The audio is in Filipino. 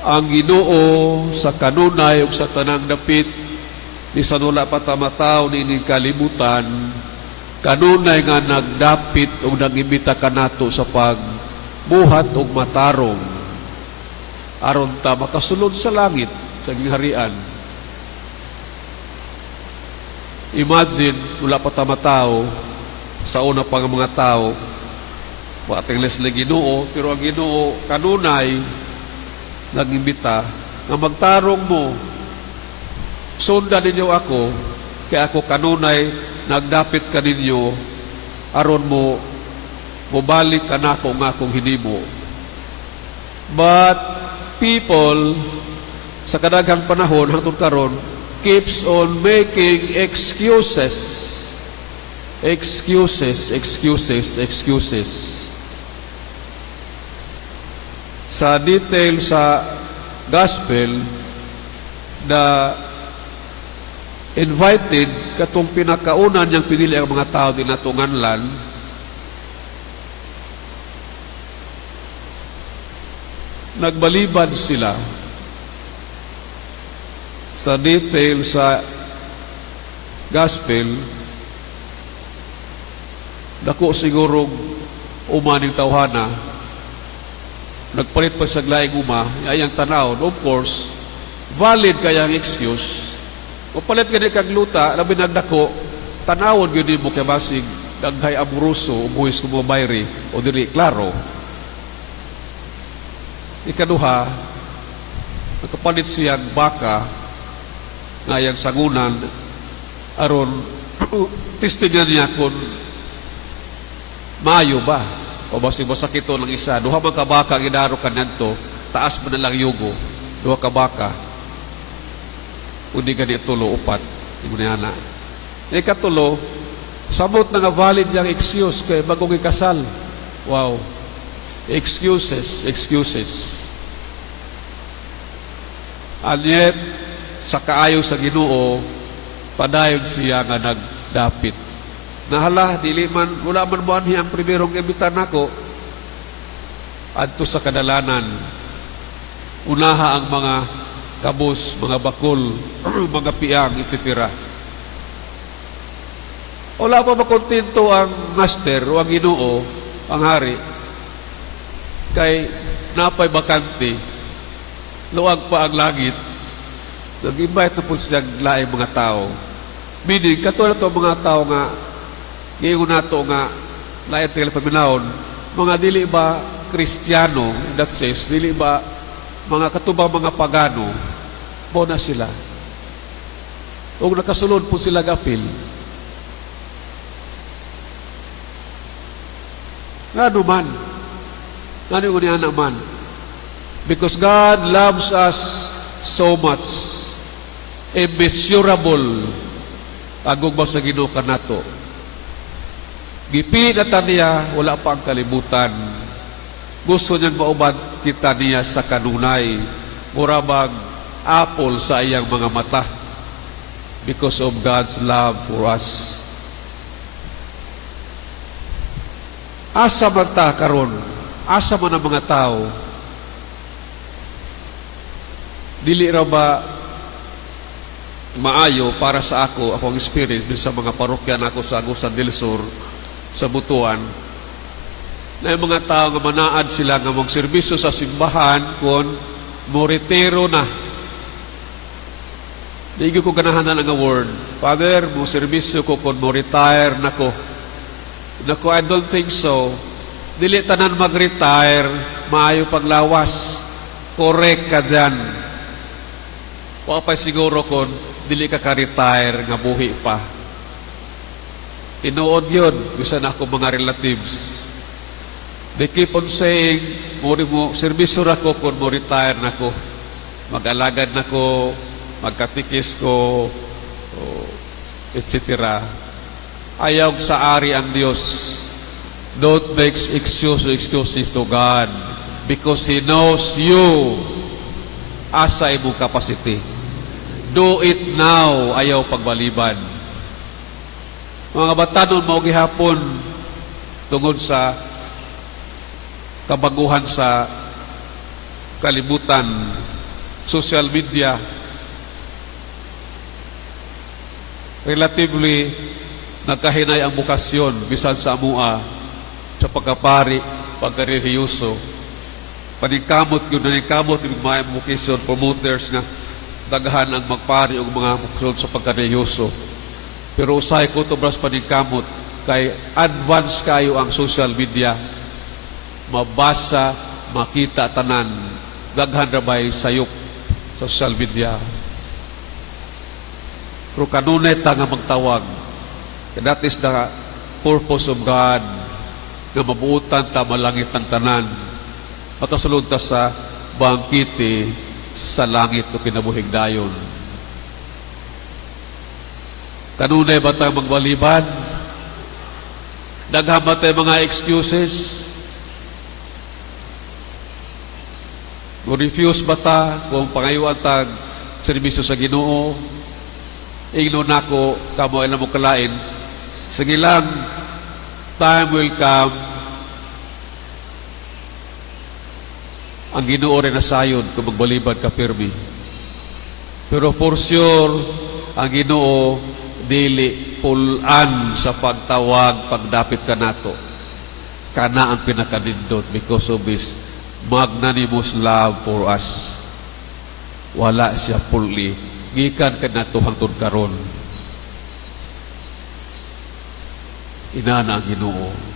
ang Ginoo sa kanunay ug sa tanang dapit bisan wala pa ta mataw niining kalibutan, kanunay nga nagdapit ug nag-imbita kanato sa pagbuhat ug matarong aron ta makasulod sa langit sa gingharian. Imagine, wala pa ta mataw sa una pa nga mga tao, watingles na Ginoo, pero ang Ginoo kanunay nag-imbita nga magtarong mo, sundan ninyo ako, kaya ako kanunay nagdapit ka ninyo, aron mo mubalik ka na ako nga akong hinimo. But people sa kadaghang panahon hangtod karon keeps on making excuses. Sa detail sa gospel na invited katong pinakaunan niyang pinili ang mga tao din natunganlan, nagbalibad sila. Sa detail sa gospel, dako siguro umaning tawhana, nagpalit pa sa glaing uma, ayang tanaw, of course, valid kayang excuse. Kung palit ka ni kagluta, labi nagdako, tanawon yun mo kay basig, daghay amuruso, umuhis ko mga bayri, o dili, klaro. Ikaduha, nagkapalit siyang baka, ngayang sangunan, aron, testingan niya kung maayo ba? O basig masakito ng isa, duha man ka baka ginaro ka nanto, taas mo na lang yugo, duha ka baka, hindi ganit tulo, upat, hindi mo na yana. Ikatulo, samot na nga valid yung excuse kay bagong ikasal. Wow. Excuses. And yet, sa kaayo sa Ginoo, padayon siya nga nagdapit. Nahala, dili man, wala man mo anhi ang primerong imbitan nako, adto sa kadalanan, unaha ang mga kabus, mga bakol, mga piang, etc. Wala pa makontento ang master o ang Ginoo, ang hari, kay napay bakante, luwag pa ang langit, nag-invite na po siyang laing mga tao. Meaning, katulad ito mga tao nga, ngayon nato nga, laing tingala paminahon, mga dili ba Kristiyano, in that sense, dili ba mga katubang mga pagano, mo na sila. Kung nakasulod po sila gapil, nga naman, nga naman, because God loves us so much, immeasurable agog ba sa Ginoo kanato. Gipinatan niya, wala pa ang kalibutan. Gusto niyang maubad kita niya sa kanunay, murabag apple sa iyang mga mata, because of God's love for us. Asa man ta karon, asa man ang mga tao, dili ra ba maayo para sa akong experience sa mga parokya nako sa Agusan del Sur, sa Butuan, na yung mga tao nga manaad sila nga mong serbisyo sa simbahan kung moritero na. Hindi ko ganahan na nga word, Father, mo serbisyo ko kung mo-retire na ko. Nako, I don't think so. Dili tanan mag-retire, maayo paglawas. Correct ka dyan. Wapay siguro kung dili ka ka-retire nga buhi pa. Tinuod yun, bisan ako mga relatives. They keep on saying, mo serbisyo na ko kung mo retire na ko. Mag-alagad na ko, magkatikis ko, etc. Ayaw sa ari ang Diyos. Don't make excuses to God, because He knows you asa imong capacity. Do it now, ayaw pagbaliban. Mga batanon, mao gihapon tungod sa kabaguhan sa kalibutan, social media, relatively nagkahinay ang bukasyon bisan sa amua sa pagkapari, pagkareliyoso. Paningkamot yun, naningkamot yung mga bukasyon promoters na daghan ang magpari o mga bukasyon sa pagkareliyoso. Pero usay ko ito bras paningkamot kay advance kayo ang social media, mabasa, makita tanan, daghan rabay sayop sa social media. Pero kanunay ta nga magtawag. And that is the purpose of God, na mabuutan ta malangit ang tanan. Matasulod ta sa bangkiti sa langit no kinabuhig dayon. Kanunay ba tayo magbaliban? Daghan ba tayo mga excuses? Refuse ba ta kung pangayuan tag serbisyo sa Ginoo? Ingno nako kamo ilang mo kalain. Sige lang, time will come. Ang Ginoo rin nasayod kung magbalibad ka pirmi. Pero for sure, ang Ginoo dili pulan sa pagtawag, pagdapit ka nato. Kana ang pinakanindot because of His magnanimous love for us. Wala siya puli. Gikan ka na hangtod karon. Ina na ang Ginoo.